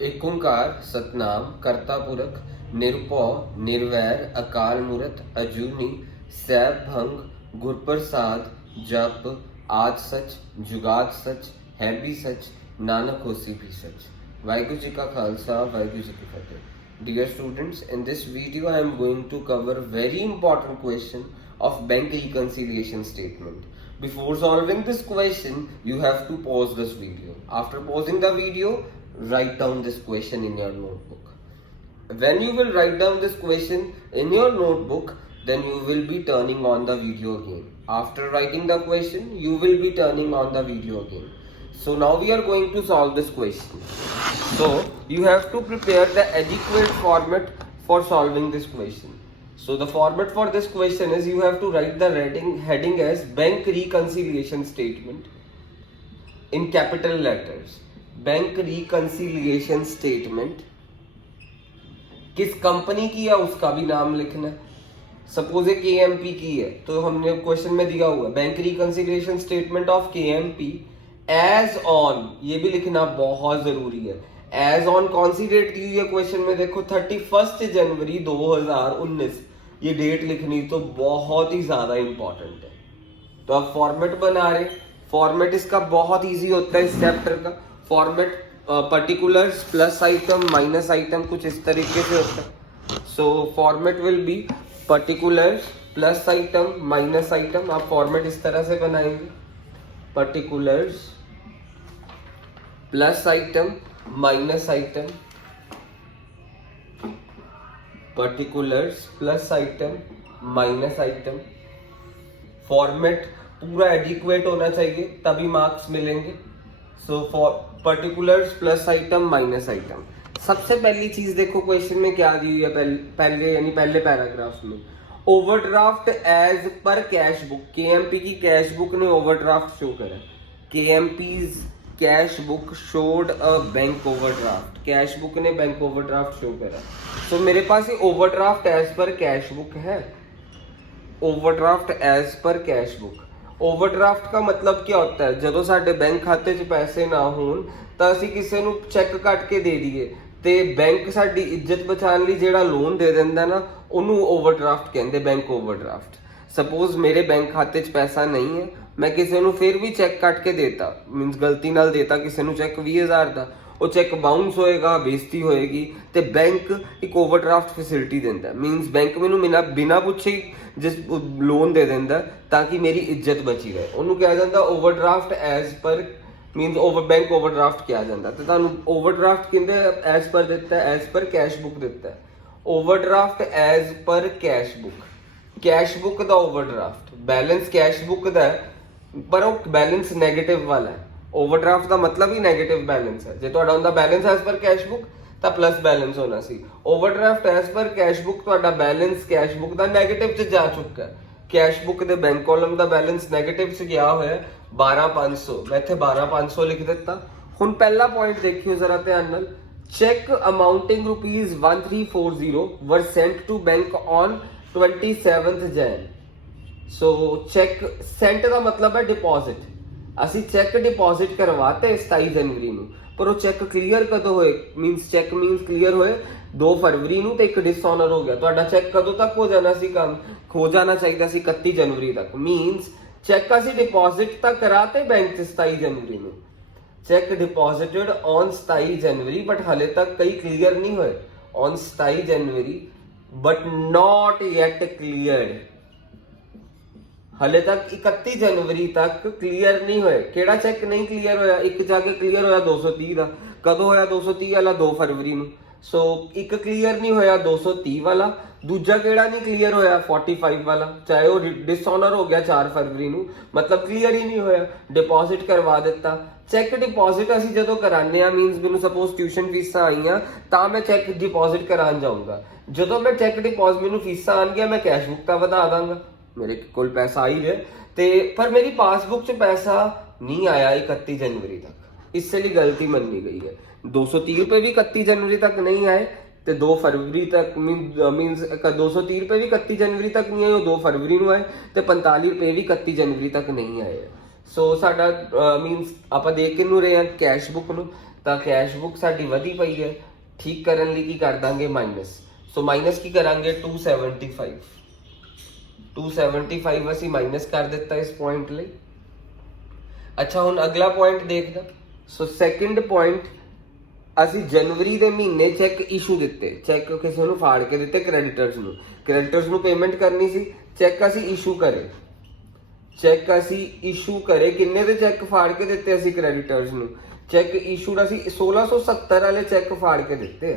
एक ओंकार सतनाम करता पुरख निरपौ निर्वैर अकाल मूरत अजूनी सैभ भंग गुरप्रसाद जप आद सच जुगाद सच है भी सच नानक होसी भी सच। वाहिगुरु जी का खालसा वाहिगुरु जी की फतेह। Dear students, in this video I am going to cover very important question of bank reconciliation statement. Before solving this question, you have to pause this video. After pausing the video, write down this question in your notebook. When you will write down this question in your notebook, then you will be turning on the video again. After writing the question, you will be turning on the video again. So now we are going to solve this question. So you have to prepare the adequate format for solving this question. So the format for this question is you have to write the heading as bank reconciliation statement in capital letters. Bank reconciliation statement किस company की है उसका भी नाम लिखना है। Suppose ए KMP की है तो हमने क्वेश्चन में दिया हुआ है bank reconciliation statement of KMP as on, ये भी लिखना बहुत जरूरी है। एज ऑन कौन सी डेट दी हुई है क्वेश्चन में, देखो 31 जनवरी 2019, ये डेट लिखनी तो बहुत ही ज्यादा इंपॉर्टेंट है। तो अब फॉर्मेट बना रहे, फॉर्मेट इसका बहुत इजी होता है इस चैप्टर का। Format particulars plus item minus item कुछ इस तरीके से होता है। So format will be particulars plus item minus item. आप फॉर्मेट इस तरह से बनाएंगे, particulars plus item minus item, particulars plus item minus item. Format पूरा एडिक्वेट होना चाहिए तभी मार्क्स मिलेंगे। So for particulars plus item minus item. सबसे पहली चीज देखो क्वेश्चन में क्या दी हुई है, पहले पैराग्राफ में overdraft as per cash book. KMP की कैश बुक ने ओवरड्राफ्ट शो करा। KMP's cash book showed a bank overdraft. Cash book ने बैंक ओवरड्राफ्ट शो करा। तो मेरे पास ये overdraft as per cash book है। Overdraft as per cash book. Overdraft का मतलब क्या होता है, ਜਦੋਂ ਸਾਡੇ ਬੈਂਕ ਖਾਤੇ 'ਚ ਪੈਸੇ ਨਾ ਹੋਣ ਤਾਂ ਅਸੀਂ ਕਿਸੇ ਨੂੰ ਚੈੱਕ ਕੱਟ ਕੇ ਦੇ ਦਈਏ ਤੇ ਬੈਂਕ ਸਾਡੀ ਇੱਜ਼ਤ ਬਚਾਉਣ ਲਈ ਜਿਹੜਾ ਲੋਨ ਦੇ ਦਿੰਦਾ ਨਾ ਉਹਨੂੰ ਓਵਰਡਰਾਫਟ ਕਹਿੰਦੇ, ਬੈਂਕ ਓਵਰਡਰਾਫਟ। ਸਪੋਜ਼ ਮੇਰੇ ਬੈਂਕ ਖਾਤੇ 'ਚ ਪੈਸਾ ਨਹੀਂ ਹੈ, ਮੈਂ ਕਿਸੇ ਨੂੰ ਫਿਰ ਵੀ ਚੈੱਕ ਕੱਟ ਕੇ ਦੇਤਾ, ਮੀਨਸ ਗਲਤੀ ਨਾਲ ਦੇਤਾ ਕਿਸੇ ਨੂੰ ਚੈੱਕ 20,000 ਦਾ, ਉਹ ਚੈੱਕ ਬਾਉਂਸ ਹੋਏਗਾ, ਬੇਇੱਜ਼ਤੀ ਹੋਏਗੀ ਤੇ ਬੈਂਕ ਇੱਕ ਓਵਰਡਰਾਫਟ ਫੈਸਿਲਿਟੀ ਦਿੰਦਾ। ਮੀਨਸ ਬੈਂਕ ਮੈਨੂੰ ਬਿਨਾਂ ਪੁੱਛੇ ਹੀ ਜਿਸ ਲੋਨ ਦੇ ਦਿੰਦਾ ਤਾਂ ਕਿ ਮੇਰੀ ਇੱਜ਼ਤ ਬਚੀ ਰਹੇ, ਉਹਨੂੰ ਕਿਹਾ ਜਾਂਦਾ ਓਵਰਡਰਾਫਟ ਐਜ਼ ਪਰ, ਮੀਨਸ ਬੈਂਕ ਓਵਰਡਰਾਫਟ ਕਿਹਾ ਜਾਂਦਾ। ਤੇ ਤੁਹਾਨੂੰ ਓਵਰਡਰਾਫਟ ਕਹਿੰਦੇ ਐਜ਼ ਪਰ ਦਿੱਤਾ, ਐਜ਼ ਪਰ ਕੈਸ਼ ਬੁੱਕ ਦਿੱਤਾ। Overdraft as per cash book, cash book ਦਾ ਓਵਰਡਰਾਫਟ, ਬੈਲੈਂਸ ਕੈਸ਼ ਬੁੱਕ ਦਾ ਪਰ ਉਹ ਬੈਲੈਂਸ ਨੈਗੇਟਿਵ ਵਾਲਾ ਹੈ। ओवरड्राफ्ट का मतलब ही नेगेटिव बैलेंस है। जे ਤੁਹਾਡਾ ਹੁੰਦਾ balance as per cash book ਤਾਂ प्लस बैलेंस होना सी। Overdraft as per cash book ਤੁਹਾਡਾ बैलेंस कैश बुक ਦਾ नेगेटिव ਚ ਜਾ ਚੁੱਕਾ ਹੈ। कैश बुक ਦੇ ਬੈਂਕ ਕਾਲਮ ਦਾ बैलेंस नेगेटिव ਚ ਗਿਆ ਹੋਇਆ 12,500, ਮੈਂ ਇੱਥੇ 12,500 ਲਿਖ ਦਿੱਤਾ। ਹੁਣ ਪਹਿਲਾ ਪੁਆਇੰਟ ਦੇਖਿਓ ਜ਼ਰਾ ਧਿਆਨ ਨਾਲ, cheque amounting ₹1340 were sent to bank on 27th Jan। So cheque sent ਦਾ ਮਤਲਬ ਹੈ ਡਿਪੋਜ਼ਿਟ। ਅਸੀਂ ਚੈੱਕ ਡਿਪੋਜ਼ਿਟ ਕਰਵਾਤੇ 27 ਜਨਵਰੀ ਨੂੰ, ਪਰ ਉਹ ਚੈੱਕ ਕਲੀਅਰ ਕਦੋਂ ਹੋਏ, ਮੀਨਸ ਚੈੱਕ ਮੀਨਸ ਕਲੀਅਰ ਹੋਏ 2 ਫਰਵਰੀ ਨੂੰ ਤੇ ਇੱਕ ਡਿਸਆਨਰ ਹੋ ਗਿਆ। ਤੁਹਾਡਾ ਚੈੱਕ ਕਦੋਂ ਤੱਕ ਹੋ ਜਾਣਾ ਸੀ, ਕੰਮ ਹੋ ਜਾਣਾ ਚਾਹੀਦਾ ਸੀ 31 ਜਨਵਰੀ ਤੱਕ। ਮੀਨਸ ਚੈੱਕ ਅਸੀਂ ਡਿਪੋਜ਼ਿਟ ਤਾਂ ਕਰਾਤੇ ਬੈਂਕ 'ਚ 27 ਜਨਵਰੀ ਨੂੰ, ਚੈੱਕ ਡਿਪੋਜ਼ਿਟਡ ਔਨ 27 ਜਨਵਰੀ ਬਟ ਹਲੇ ਤੱਕ ਕਈ ਕਲੀਅਰ ਨਹੀਂ ਹੋਏ। On 27 January but not yet cleared, ਹਲੇ ਤੱਕ 31 ਜਨਵਰੀ ਤੱਕ ਕਲੀਅਰ ਨਹੀਂ ਹੋਏ। ਕਿਹੜਾ ਚੈੱਕ ਨਹੀਂ ਕਲੀਅਰ ਹੋਇਆ, ਇੱਕ ਜਾ ਕੇ ਕਲੀਅਰ ਹੋਇਆ 230 ਦਾ। ਕਦੋਂ ਹੋਇਆ 230 ਵਾਲਾ, 2 ਫਰਵਰੀ ਨੂੰ। ਸੋ ਇੱਕ ਕਲੀਅਰ ਨਹੀਂ ਹੋਇਆ 230 ਵਾਲਾ, ਦੂਜਾ ਕਿਹੜਾ ਨਹੀਂ ਕਲੀਅਰ ਹੋਇਆ 45 ਵਾਲਾ, ਚਾਹੇ ਉਹ ਡਿਸਆਨਰ ਹੋ ਗਿਆ 4 ਫਰਵਰੀ ਨੂੰ, ਮਤਲਬ ਕਲੀਅਰ ਹੀ ਨਹੀਂ ਹੋਇਆ। ਡਿਪੋਜ਼ਿਟ ਕਰਵਾ ਦਿੱਤਾ। ਚੈੱਕ ਡਿਪੋਜ਼ਿਟ ਅਸੀਂ ਜਦੋਂ ਕਰਾਉਂਦੇ ਆ, ਮੀਨਸ ਮੈਨੂੰ ਸਪੋਜ਼ ਟਿਊਸ਼ਨ ਫੀਸਾਂ ਆਈਆਂ ਤਾਂ ਮੈਂ ਚੈੱਕ ਡਿਪੋਜ਼ਿਟ ਕਰਾਉਣ ਜਾਊਂਗਾ। ਜਦੋਂ ਮੈਂ ਚੈੱਕ ਡਿਪੋਜ਼ਿਟ ਮੈਨੂੰ ਫੀਸਾਂ ਆਉਣਗੀਆਂ ਮੈਂ ਕੈਸ਼ ਬੁੱਕ ਤਾਂ ਵਧਾ ਦਾਂਗਾ, मेरे कोल पैसा आई है ते पर मेरी पासबुक च पैसा नहीं आया 31 जनवरी तक, इससे लिए गलती मनी गई है। 230 रुपए भी 31 जनवरी तक नहीं आए ते 2 फरवरी तक मीनस 230 रुपए भी 31 जनवरी तक नहीं आए, 2 फरवरी ਨੂੰ ਆਏ ਤੇ 45 रुपए भी 31 जनवरी तक नहीं आए। सो ਸਾਡਾ ਮੀਨਸ ਆਪਾਂ ਦੇਖ ਕਿਨੂੰ ਰਹੇ ਹਾਂ, ਕੈਸ਼ ਬੁੱਕ ਨੂੰ। ਤਾਂ ਕੈਸ਼ ਬੁੱਕ ਸਾਡੀ ਵਧੀ ਪਈ ਹੈ। ਠੀਕ ਕਰਨ ਲਈ ਕੀ ਕਰ ਦਾਂਗੇ, ਮਾਈਨਸ। ਸੋ ਮਾਈਨਸ ਕੀ ਕਰਾਂਗੇ, 275 ਅਸੀਂ ਮਾਈਨਸ ਕਰ ਦਿੱਤਾ ਇਸ ਪੁਆਇੰਟ ਲਈ। ਅੱਛਾ ਹੁਣ ਅਗਲਾ ਪੁਆਇੰਟ ਦੇਖਦਾ। ਸੋ ਸੈਕਿੰਡ ਪੁਆਇੰਟ, ਅਸੀਂ ਜਨਵਰੀ ਦੇ ਮਹੀਨੇ ਚੈੱਕ ਇਸ਼ੂ ਦਿੱਤੇ, ਚੈੱਕ ਕਿਸੇ ਨੂੰ ਫਾੜ ਕੇ ਦਿੱਤੇ, ਕ੍ਰੈਡੀਟਰਸ ਨੂੰ ਪੇਮੈਂਟ ਕਰਨੀ ਸੀ, ਚੈੱਕ ਅਸੀਂ ਇਸ਼ੂ ਕਰੇ। ਕਿੰਨੇ ਦੇ ਚੈੱਕ ਫਾੜ ਕੇ ਦਿੱਤੇ ਅਸੀਂ ਕ੍ਰੈਡੀਟਰਸ ਨੂੰ, ਚੈੱਕ ਇਸ਼ੂਡ ਅਸੀਂ 1670 ਵਾਲੇ ਚੈੱਕ ਫਾੜ ਕੇ ਦਿੱਤੇ,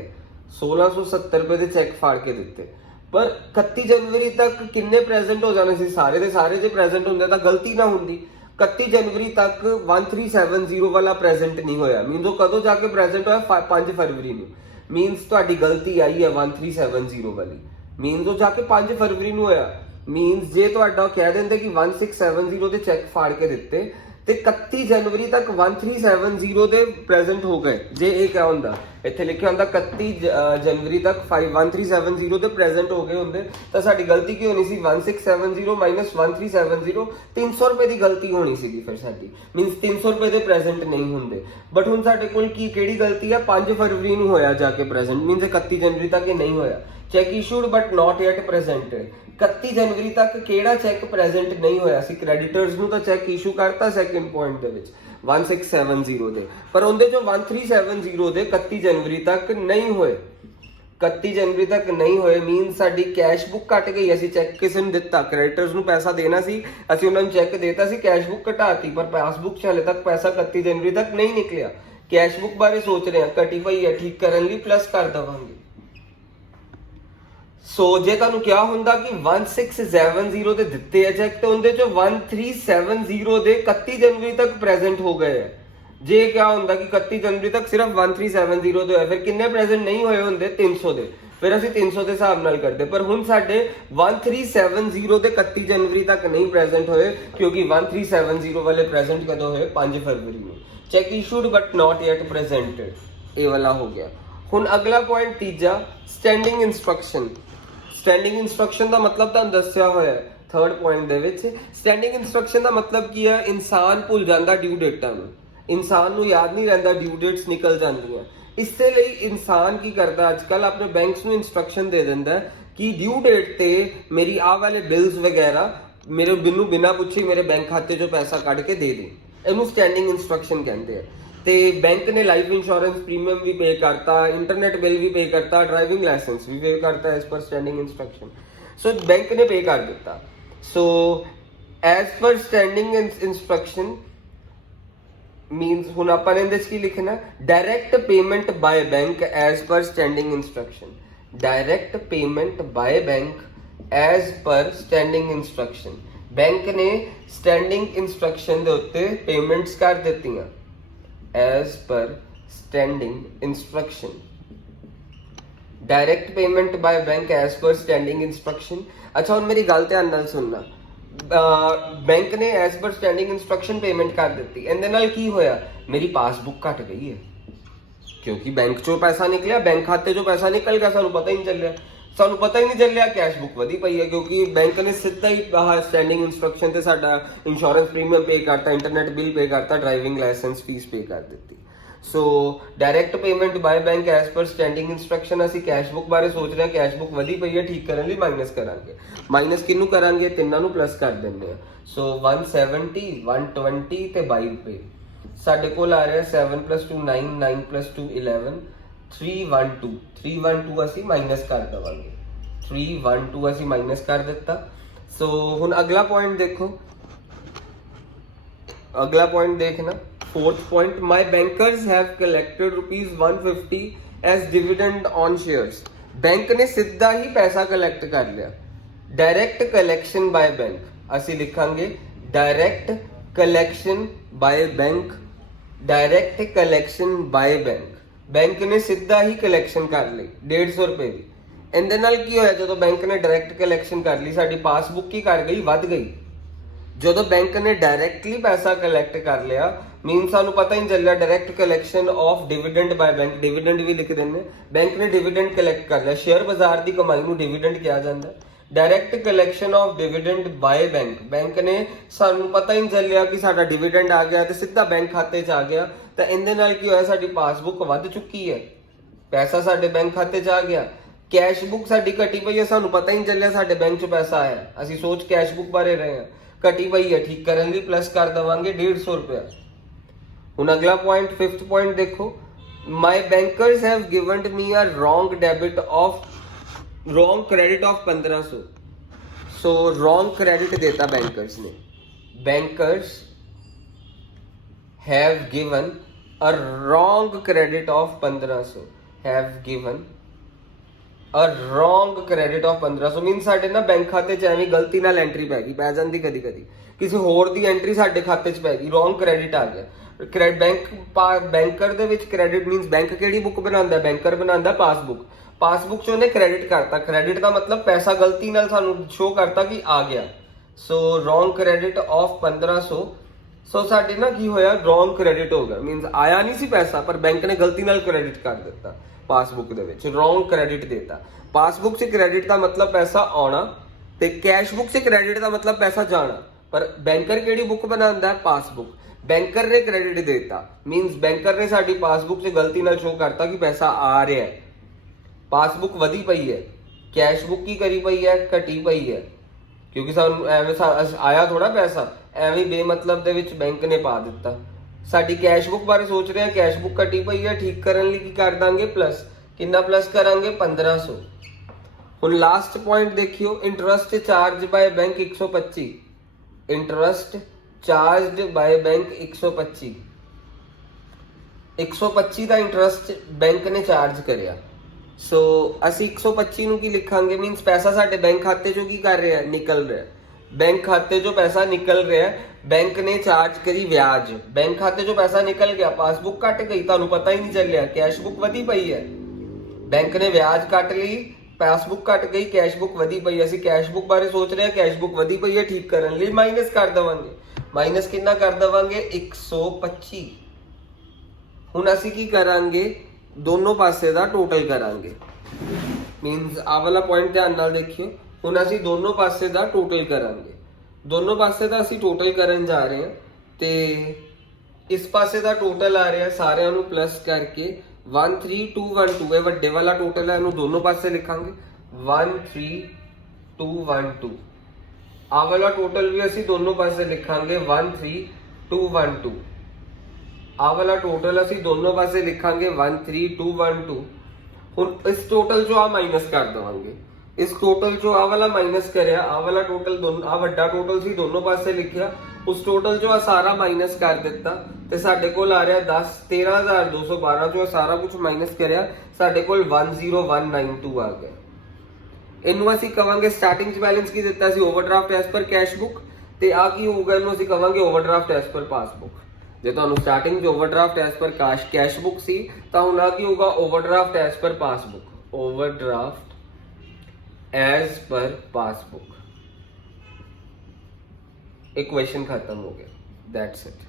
1670 ਰੁਪਏ ਦੇ ਚੈੱਕ ਫਾੜ ਕੇ ਦਿੱਤੇ। ਪਰ 31 ਜਨਵਰੀ ਤੱਕ ਕਿੰਨੇ ਪ੍ਰੈਜ਼ੈਂਟ ਹੋ ਜਾਣੇ ਸੀ, ਸਾਰੇ ਦੇ ਸਾਰੇ ਜੇ ਪ੍ਰੈਜ਼ੈਂਟ ਹੁੰਦੇ ਤਾਂ ਗਲਤੀ ਨਾ ਹੁੰਦੀ। 31 ਜਨਵਰੀ ਤੱਕ 1370 ਵਾਲਾ ਪ੍ਰੈਜ਼ੈਂਟ ਨਹੀਂ ਹੋਇਆ, ਮੀਨਸ ਉਹ ਕਦੋਂ ਜਾ ਕੇ ਪ੍ਰੈਜ਼ੈਂਟ ਹੋਇਆ, 5 ਫਰਵਰੀ ਨੂੰ। ਮੀਨਸ ਤੁਹਾਡੀ ਗਲਤੀ ਆਈ ਹੈ 1370 ਵਾਲੀ, ਮੀਨਸ ਉਹ ਜਾ ਕੇ 5 ਫਰਵਰੀ ਨੂੰ ਹੋਇਆ। ਮੀਨਸ ਜੇ ਤੁਹਾਡਾ ਕਹਿ ਦਿੰਦੇ ਕਿ 1670 ਦੇ ਚੈੱਕ ਫਾੜ ਕੇ ਦਿੱਤੇ ਤੇ 31 ਜਨਵਰੀ ਤੱਕ 1370 ਦੇ ਪ੍ਰੈਜ਼ੈਂਟ ਹੋ ਗਏ, ਜੇ ਇਹ ਕਿਹਾ ਹੁੰਦਾ, ਇੱਥੇ ਲਿਖਿਆ ਹੁੰਦਾ 31 ਜਨਵਰੀ ਤੱਕ 1370 ਦੇ ਪ੍ਰੈਜ਼ੈਂਟ ਹੋ ਗਏ ਹੁੰਦੇ ਤਾਂ ਸਾਡੀ ਗਲਤੀ ਕੀ ਹੋਣੀ ਸੀ, 1670 ਮਾਈਨਸ 1370, 300 ਰੁਪਏ ਦੀ ਗਲਤੀ ਹੋਣੀ ਸੀਗੀ ਫਿਰ ਸਾਡੀ, ਮੀਨਸ 300 ਰੁਪਏ ਦੇ ਪ੍ਰੈਜ਼ੈਂਟ ਨਹੀਂ ਹੁੰਦੇ। ਬਟ ਹੁਣ ਸਾਡੇ ਕੋਲ ਕਿਹੜੀ ਗਲਤੀ ਹੈ, 5 ਫਰਵਰੀ ਨੂੰ ਹੋਇਆ ਜਾ ਕੇ ਪ੍ਰੈਜ਼ੈਂਟ, ਮੀਨਸ 31 ਜਨਵਰੀ ਤੱਕ ਇਹ ਨਹੀਂ ਹੋਇਆ। Cheque issued but not yet presented, 31 ਜਨਵਰੀ ਤੱਕ ਕਿਹੜਾ ਚੈੱਕ ਪ੍ਰੈਜ਼ੈਂਟ ਨਹੀਂ ਹੋਇਆ ਸੀ, ਕ੍ਰੈਡੀਟਰਸ ਨੂੰ ਤਾਂ ਚੈੱਕ ਇਸ਼ੂ ਕਰਤਾ ਸੈਕਿੰਡ ਪੁਆਇੰਟ ਦੇ ਵਿੱਚ 1670 ਦੇ, ਪਰ ਉਹਦੇ ਚੋਂ 1370 ਦੇ 31 ਜਨਵਰੀ ਤੱਕ ਨਹੀਂ ਹੋਏ, 31 ਜਨਵਰੀ ਤੱਕ ਨਹੀਂ ਹੋਏ। ਮੀਨ ਸਾਡੀ ਕੈਸ਼ ਬੁੱਕ ਕੱਟ ਗਈ, ਅਸੀਂ ਚੈੱਕ ਕਿਸੇ ਨੂੰ ਦਿੱਤਾ, ਕ੍ਰੈਡੀਟਰਸ ਨੂੰ ਪੈਸਾ ਦੇਣਾ ਸੀ, ਅਸੀਂ ਉਹਨਾਂ ਨੂੰ ਚੈੱਕ ਦੇਤਾ ਸੀ, ਕੈਸ਼ ਬੁੱਕ ਘਟਾਤੀ, ਪਰ ਪਾਸਬੁੱਕ 'ਚ ਹਲੇ ਤੱਕ ਪੈਸਾ 31 ਜਨਵਰੀ ਤੱਕ ਨਹੀਂ ਨਿਕਲਿਆ। ਕੈਸ਼ ਬੁੱਕ ਬਾਰੇ ਸੋਚ ਰਹੇ ਹਾਂ, ਘਟੀ ਪਈ ਹੈ, ਠੀਕ ਕਰਨ ਲਈ ਪਲੱਸ ਕਰ ਦੇਵਾਂਗੇ। ਸੋ ਜੇ ਤੁਹਾਨੂੰ ਕਿਹਾ ਹੁੰਦਾ ਕਿ 1670 ਦੇ ਦਿੱਤੇ ਆ ਚੈੱਕ ਤੇ ਉਹਦੇ ਚੋਂ 1370 ਦੇ 31 ਜਨਵਰੀ ਤੱਕ ਪ੍ਰੈਜ਼ੈਂਟ ਹੋ ਗਏ ਹੈ, ਜੇ ਕਿਹਾ ਹੁੰਦਾ ਕਿ 31 ਜਨਵਰੀ ਤੱਕ ਸਿਰਫ 1370 ਦੇ ਹੋਏ, ਫਿਰ ਕਿੰਨੇ ਪ੍ਰੈਜ਼ੈਂਟ ਨਹੀਂ ਹੋਏ ਹੁੰਦੇ, 300 ਦੇ, ਫਿਰ ਅਸੀਂ 300 ਦੇ ਹਿਸਾਬ ਨਾਲ ਕਰਦੇ। ਪਰ ਹੁਣ ਸਾਡੇ 1370 ਦੇ 31 ਜਨਵਰੀ ਤੱਕ ਨਹੀਂ ਪ੍ਰੈਜ਼ੈਂਟ ਹੋਏ, ਕਿਉਂਕਿ 1370 ਵਾਲੇ ਪ੍ਰੈਜ਼ੈਂਟ ਕਦੋਂ ਹੋਏ, 5 ਫਰਵਰੀ ਨੂੰ। Cheque issued but not yet presented, ਇਹ ਵਾਲਾ ਹੋ ਗਿਆ। ਹੁਣ ਅਗਲਾ ਪੁਆਇੰਟ ਤੀਜਾ, ਸਟੈਂਡਿੰਗ ਇੰਸਟਰਕਸ਼ਨ। ਸਟੈਂਡਿੰਗ ਇੰਸਟਰਕਸ਼ਨ ਦਾ ਮਤਲਬ ਤੁਹਾਨੂੰ ਦੱਸਿਆ ਹੋਇਆ ਹੈ ਥਰਡ ਪੁਆਇੰਟ ਦੇ ਵਿੱਚ। ਸਟੈਂਡਿੰਗ ਇੰਸਟਰਕਸ਼ਨ ਦਾ ਮਤਲਬ ਕੀ ਹੈ, ਇਨਸਾਨ ਭੁੱਲ ਜਾਂਦਾ ਡਿਊ ਡੇਟਾਂ ਨੂੰ, ਇਨਸਾਨ ਨੂੰ ਯਾਦ ਨਹੀਂ ਰਹਿੰਦਾ, ਡਿਊ ਡੇਟਸ ਨਿਕਲ ਜਾਂਦੀਆਂ। ਇਸੇ ਲਈ ਇਨਸਾਨ ਕੀ ਕਰਦਾ, ਅੱਜ ਕੱਲ ਆਪਣੇ ਬੈਂਕਸ ਨੂੰ ਇੰਸਟਰਕਸ਼ਨ ਦੇ ਦਿੰਦਾ ਕਿ ਡਿਊ ਡੇਟ ਤੇ ਮੇਰੀ ਆਹ ਵਾਲੇ ਬਿਲਸ ਵਗੈਰਾ ਮੈਨੂੰ ਬਿਨਾਂ ਪੁੱਛੇ ਮੇਰੇ ਬੈਂਕ ਖਾਤੇ ਚੋਂ ਪੈਸਾ ਕੱਢ ਕੇ ਦੇ ਦੇ, ਇਹਨੂੰ ਸਟੈਂਡਿੰਗ ਇੰਸਟਰਕਸ਼ਨ ਕਹਿੰਦੇ ਆ। ਤੇ ਬੈਂਕ ਨੇ ਲਾਈਫ ਇੰਸ਼ੋਰੈਂਸ ਪ੍ਰੀਮੀਅਮ ਵੀ ਪੇ ਕਰਤਾ, ਇੰਟਰਨੈਟ ਬਿੱਲ ਵੀ ਪੇ ਕਰਤਾ, ਡਰਾਈਵਿੰਗ ਲਾਇਸੈਂਸ ਵੀ ਪੇ ਕਰਤਾ ਐਸ ਪਰ ਸਟੈਂਡਿੰਗ ਇੰਸਟਰਕਸ਼ਨ। ਸੋ ਬੈਂਕ ਨੇ ਪੇ ਕਰ ਦਿੱਤਾ। So as per standing instruction means ਹੁਣ ਆਪਾਂ ਨੇ ਇਹਦੇ 'ਚ ਕੀ ਲਿਖਣਾ, direct payment by bank as per standing instruction, direct payment by bank as per standing instruction. Bank ਨੇ ਸਟੈਂਡਿੰਗ ਇੰਸਟਰਕਸ਼ਨ ਦੇ ਉੱਤੇ ਪੇਮੈਂਟਸ ਕਰ ਦਿੱਤੀਆਂ as per standing instruction, direct payment by bank as per standing instruction। अच्छा ਹੁਣ ਮੇਰੀ ਗੱਲ ਧਿਆਨ ਨਾਲ ਸੁਣਨਾ, ਬੈਂਕ ਨੇ as per standing instruction payment ਕਰ ਦਿੱਤੀ, ਇਹਦੇ ਨਾਲ ਕੀ ਹੋਇਆ, ਮੇਰੀ ਪਾਸਬੁੱਕ ਘਟ ਗਈ ਹੈ, ਕਿਉਂਕਿ ਬੈਂਕ ਚੋਂ ਪੈਸਾ ਨਿਕਲਿਆ, ਬੈਂਕ ਖਾਤੇ ਚੋਂ ਪੈਸਾ ਨਿਕਲ ਗਿਆ, ਸਾਨੂੰ ਪਤਾ ਹੀ ਨਹੀਂ ਚੱਲਿਆ, ਕੈਸ਼ ਬੁੱਕ ਵਧੀ ਪਈ ਹੈ, ਕਿਉਂਕਿ ਬੈਂਕ ਨੇ ਸਿੱਧਾ ਹੀ ਸਟੈਂਡਿੰਗ ਇੰਸਟਰਕਸ਼ਨ ਤੇ ਸਾਡਾ ਇੰਸ਼ੋਰੈਂਸ ਪ੍ਰੀਮੀਅਮ ਪੇ ਕਰਤਾ, ਇੰਟਰਨੈਟ ਬਿੱਲ ਪੇ ਕਰਤਾ, ਡਰਾਈਵਿੰਗ ਲਾਇਸੈਂਸ ਫੀਸ ਪੇ ਕਰ ਦਿੱਤੀ। So direct payment by bank as per standing instruction. ਅਸੀਂ ਕੈਸ਼ ਬੁੱਕ ਬਾਰੇ ਸੋਚ ਰਹੇ ਹਾਂ, ਕੈਸ਼ ਬੁੱਕ ਵਧੀ ਪਈ ਹੈ, ਠੀਕ ਕਰਨ ਲਈ ਮਾਈਨਸ ਕਰਾਂਗੇ। ਮਾਈਨਸ ਕਿਹਨੂੰ ਕਰਾਂਗੇ, ਤਿੰਨਾਂ ਨੂੰ ਪਲੱਸ ਕਰ ਦਿੰਦੇ ਆ। ਸੋ 170, 120 ਤੇ 22 ਰੁਪਏ ਸਾਡੇ ਕੋਲ ਆ ਰਿਹਾ। 7 + 2 9, 9 + 2 11, 312 ਅਸੀਂ ਮਾਈਨਸ ਕਰ ਦੇਵਾਂਗੇ, 312 ਅਸੀਂ ਮਾਈਨਸ ਕਰ ਦਿੱਤਾ। ਸੋ ਹੁਣ ਅਗਲਾ ਪੁਆਇੰਟ ਦੇਖੋ, ਅਗਲਾ ਪੁਆਇੰਟ ਦੇਖਣਾ, fourth point, my bankers have collected ₹150 as dividend on shares। Bank ने सिद्धा ही पैसा कलेक्ट कर लिया। डायरेक्ट कलेक्शन बाय बैंक, ਅਸੀਂ ਲਿਖਾਂਗੇ direct collection by bank, direct collection by bank. Bank ने ਸਿੱਧਾ ਹੀ ਕਲੈਕਸ਼ਨ ਕਰ ਲਈ 150 ਰੁਪਏ ਦੀ। ਇਹਦੇ ਨਾਲ ਕੀ ਹੋਇਆ, ਜਦੋਂ ਬੈਂਕ ਨੇ ਡਾਇਰੈਕਟ ਕਲੈਕਸ਼ਨ ਕਰ ਲਈ, ਸਾਡੀ ਪਾਸਬੁੱਕ ਕੀ ਕਰ ਗਈ, ਵੱਧ ਗਈ। ਜਦੋਂ ਬੈਂਕ ਨੇ ਡਾਇਰੈਕਟਲੀ ਪੈਸਾ ਕਲੈਕਟ ਕਰ ਲਿਆ, ਮੀਨ ਸਾਨੂੰ ਪਤਾ ਹੀ ਨਹੀਂ ਚੱਲਿਆ, direct collection of dividend by bank, dividend ਵੀ ਲਿਖ ਦਿੰਦੇ। ਬੈਂਕ ਨੇ ਡਿਵੀਡੈਂਡ ਕਲੈਕਟ ਕਰ ਲਿਆ, ਸ਼ੇਅਰ ਬਾਜ਼ਾਰ ਦੀ ਕਮਾਈ ਨੂੰ ਡਿਵੀਡੈਂਡ ਕਿਹਾ ਜਾਂਦਾ। Direct collection of dividend by bank, bank ਨੇ ਸਾਨੂੰ ਪਤਾ ਹੀ ਨਹੀਂ ਚੱਲਿਆ ਕਿ ਸਾਡਾ ਡਿਵੀਡੈਂਡ ਆ ਗਿਆ ਤੇ ਸਿੱਧਾ ਬੈਂਕ ਖਾਤੇ 'ਚ ਆ ਗਿਆ, ਤਾਂ ਇਹਦੇ ਨਾਲ ਕੀ ਹੋਇਆ, ਸਾਡੀ ਪਾਸਬੁੱਕ ਵੱਧ ਚੁੱਕੀ ਹੈ, ਪੈਸਾ ਸਾਡੇ ਬੈਂਕ ਖਾਤੇ 'ਚ ਆ ਗਿਆ। ਕੈਸ਼ ਬੁੱਕ ਸਾਡੀ ਘਟੀ ਪਈ ਹੈ, ਸਾਨੂੰ ਪਤਾ ਹੀ ਨਹੀਂ ਚੱਲਿਆ ਸਾਡੇ ਬੈਂਕ 'ਚ ਪੈਸਾ ਆਇਆ, ਅਸੀਂ ਸੋਚ ਕੈਸ਼ ਬੁੱਕ ਬਾਰੇ ਰਹੇ ਹਾਂ, ਘਟੀ ਪਈ ਹੈ, ਠੀਕ ਕਰਨ ਲਈ ਪਲੱਸ ਕਰ ਦੇਵਾਂਗੇ 150 ਰੁਪਇਆ। ਹੁਣ ਅਗਲਾ ਪੁਆਇੰਟ, 5th ਪੁਆਇੰਟ ਦੇਖੋ, my bankers have given me a wrong debit of wrong credit of 1500। So wrong credit देता बैंकर्स ने, bankers have given a wrong credit of 1500, have given a wrong credit of 1500 mean साडे ना bank खाते च एवें गलती नाल entry पै गई, पै जांदी कदी कदी, किसी होर दी एंट्री साडे खाते च पै गई, रॉन्ग क्रेडिट आ गया। बैंकर दे विच क्रेडिट मीनस बैंक केड़ी बुक बनांदा, बैंकर बनांदा पासबुक, पासबुक चो ने क्रेडिट करता, क्रेडिट का मतलब पैसा गलती नाल सानू शो करता कि आ गया। सो रॉन्ग क्रेडिट ऑफ 1500। सो साडे ना की होया, रॉन्ग क्रेडिट हो गया, मीनस आया नहीं सी पैसा पर बैंक ने गलती नाल क्रेडिट कर दिता, पासबुक दे विच रॉन्ग क्रेडिट देता। पासबुक से क्रेडिट का मतलब पैसा आना ते कैश बुक से क्रेडिट का मतलब पैसा जाना, पर बैंकर केड़ी बुक बनांदा है, पासबुक, बैंकर ने क्रेडिट देता मीनस बैंकर ने साडी पासबुक से गलती नाल शो करता कि पैसा आ रहा है, पासबुक वधी पई है, कैश बुक की करी पई है, घटी पई है, क्योंकि सानू एवें आया थोड़ा पैसा, एवें बेमतलब दे विच बैंक ने पा दिता। साडी कैश बुक बारे सोच रहे हैं, कैश बुक घटी पई है, ठीक करन लई की कर दांगे प्लस, कितना प्लस करांगे 1500। हुण लास्ट पॉइंट देखियो, interest charge by bank 125, interest charge by bank 125, 125 का इंटरेस्ट बैंक ने चार्ज करिया। सो ਅਸੀਂ 125 ਨੂੰ ਕੀ ਲਿਖਾਂਗੇ, ਮੀਨਸ ਪੈਸਾ ਸਾਡੇ ਬੈਂਕ ਖਾਤੇ ਚੋਂ ਕੀ ਕਰ ਰਿਹਾ, ਨਿਕਲ ਰਿਹਾ, ਬੈਂਕ ਖਾਤੇ ਚੋਂ ਪੈਸਾ ਨਿਕਲ ਰਿਹਾ, ਬੈਂਕ ਨੇ ਚਾਰਜ ਕਰੀ ਵਿਆਜ, ਬੈਂਕ ਖਾਤੇ ਚੋਂ ਪੈਸਾ ਨਿਕਲ ਗਿਆ, ਪਾਸਬੁੱਕ ਕੱਟ ਗਈ, ਤੁਹਾਨੂੰ ਪਤਾ ਹੀ ਨਹੀਂ ਚੱਲਿਆ, ਕੈਸ਼ ਬੁੱਕ ਵਧੀ ਪਈ ਹੈ, ਬੈਂਕ ਨੇ ਵਿਆਜ ਕੱਟ ਲਈ, ਪਾਸਬੁੱਕ ਕੱਟ ਗਈ, ਕੈਸ਼ ਬੁੱਕ ਵਧੀ ਪਈ, ਅਸੀਂ ਕੈਸ਼ ਬੁੱਕ ਬਾਰੇ ਸੋਚ ਰਹੇ ਹਾਂ, ਕੈਸ਼ ਬੁੱਕ ਵਧੀ ਪਈ ਹੈ, ਠੀਕ ਕਰਨ ਲਈ ਮਾਈਨਸ ਕਰ ਦੇਵਾਂਗੇ, ਮਾਈਨਸ ਕਿੰਨਾ ਕਰ ਦੇਵਾਂਗੇ 125। ਹੁਣ ਅਸੀਂ ਕੀ ਕਰਾਂਗੇ, दोनों पासे का टोटल करांगे, मीनस आ वाला पॉइंट ध्यान नाल देखियो, हुण असीं दोनों पासे का टोटल करांगे, दोनों पासे का असीं टोटल करन जा रहे हैं, ते इस पासे का टोटल आ रहा सारिਆਂ ਨੂੰ प्लस करके 13212, ये वड्डे वाला टोटल है, इहनूं दोनों पासे लिखांगे 13212। आ वाला टोटल भी असीं दोनों पासे लिखांगे 13212। आ वाला टोटल ਅਸੀਂ ਦੋਨੋਂ ਪਾਸੇ ਲਿਖਾਂਗੇ 13212। ਹੁਣ ਇਸ ਟੋਟਲ ਚੋਂ ਆ ਮਾਈਨਸ ਕਰ ਦਵਾਂਗੇ, ਇਸ ਟੋਟਲ ਚੋਂ ਆ ਵਾਲਾ ਮਾਈਨਸ ਕਰਿਆ, ਆ ਵਾਲਾ ਟੋਟਲ ਦੋਨੋਂ, ਆ ਵੱਡਾ ਟੋਟਲ ਸੀ ਦੋਨੋਂ ਪਾਸੇ ਲਿਖਿਆ, ਉਸ ਟੋਟਲ ਚੋਂ ਆ ਸਾਰਾ ਮਾਈਨਸ ਕਰ ਦਿੱਤਾ ਤੇ ਸਾਡੇ ਕੋਲ ਆ ਰਿਹਾ 13212 ਚੋਂ ਸਾਰਾ ਕੁਝ ਮਾਈਨਸ ਕਰਿਆ, ਸਾਡੇ ਕੋਲ 10192 ਆ ਗਿਆ। ਇਹਨੂੰ ਅਸੀਂ ਕਵਾਂਗੇ ਸਟਾਰਟਿੰਗ ਚ ਬੈਲੈਂਸ ਕੀ ਦਿੱਤਾ ਸੀ, overdraft as per cash book, ਤੇ ਆ ਕੀ ਹੋਊਗਾ, ਇਹਨੂੰ ਅਸੀਂ ਕਵਾਂਗੇ ਓਵਰਡਰਾਫਟ ਐਸ ਪਰ ਪਾਸਬੁੱਕ। ਜੇ ਤੁਹਾਨੂੰ ਸਟਾਰਟਿੰਗ ਚ overdraft as per cash book ਸੀ ਤਾਂ ਹੁਣ ਆ ਕੀ ਹੋਊਗਾ, overdraft as per passbook, overdraft as per passbook. Equation खत्म हो गया, दैट्स इट।